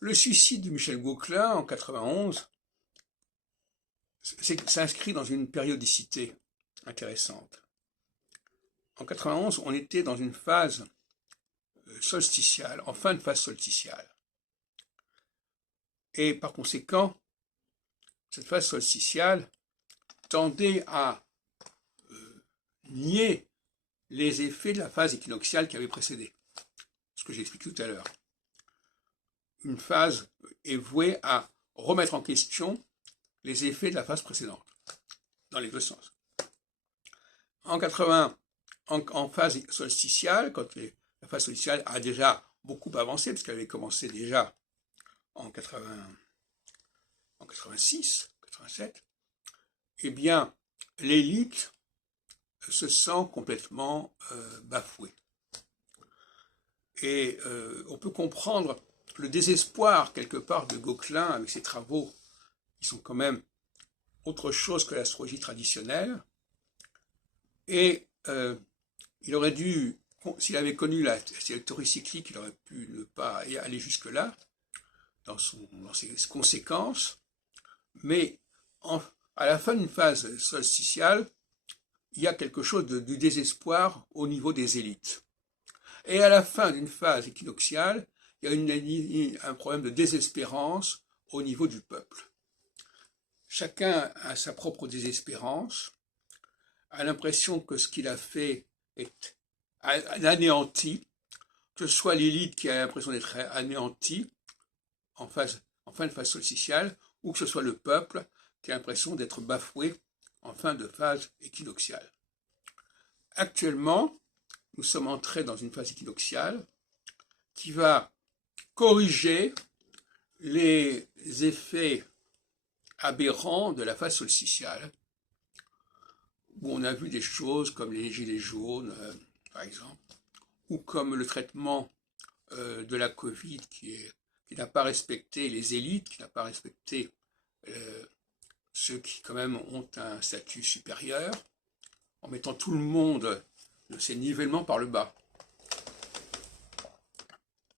Le suicide de Michel Gauquelin en 91 s'inscrit dans une périodicité intéressante. En 91, on était dans une phase solsticiale, en fin de phase solsticiale. Et par conséquent, cette phase solsticiale tendait à nier les effets de la phase équinoxiale qui avait précédé. Ce que j'ai expliqué tout à l'heure. Une phase est vouée à remettre en question les effets de la phase précédente, dans les deux sens. En 80, en phase solsticiale, quand la phase solsticiale a déjà beaucoup avancé, parce qu'elle avait commencé déjà en 86, 87, eh bien, l'élite se sent complètement bafouée. Et on peut comprendre le désespoir, quelque part, de Gauquelin avec ses travaux, qui sont quand même autre chose que l'astrologie traditionnelle. Et il aurait dû, s'il avait connu la théorie cyclique, il aurait pu ne pas aller jusque-là, dans ses conséquences. Mais à la fin d'une phase solsticiale, il y a quelque chose du désespoir au niveau des élites. Et à la fin d'une phase équinoxiale, il y a un problème de désespérance au niveau du peuple. Chacun a sa propre désespérance, a l'impression que ce qu'il a fait est anéanti, que ce soit l'élite qui a l'impression d'être anéantie en fin de phase solsticiale, ou que ce soit le peuple qui a l'impression d'être bafoué en fin de phase équinoxiale. Actuellement, nous sommes entrés dans une phase équinoxiale qui va corriger les effets aberrants de la phase solsticiale, où on a vu des choses comme les gilets jaunes, par exemple, ou comme le traitement de la Covid qui n'a pas respecté les élites, qui n'a pas respecté ceux qui quand même ont un statut supérieur, en mettant tout le monde de ces nivellements par le bas.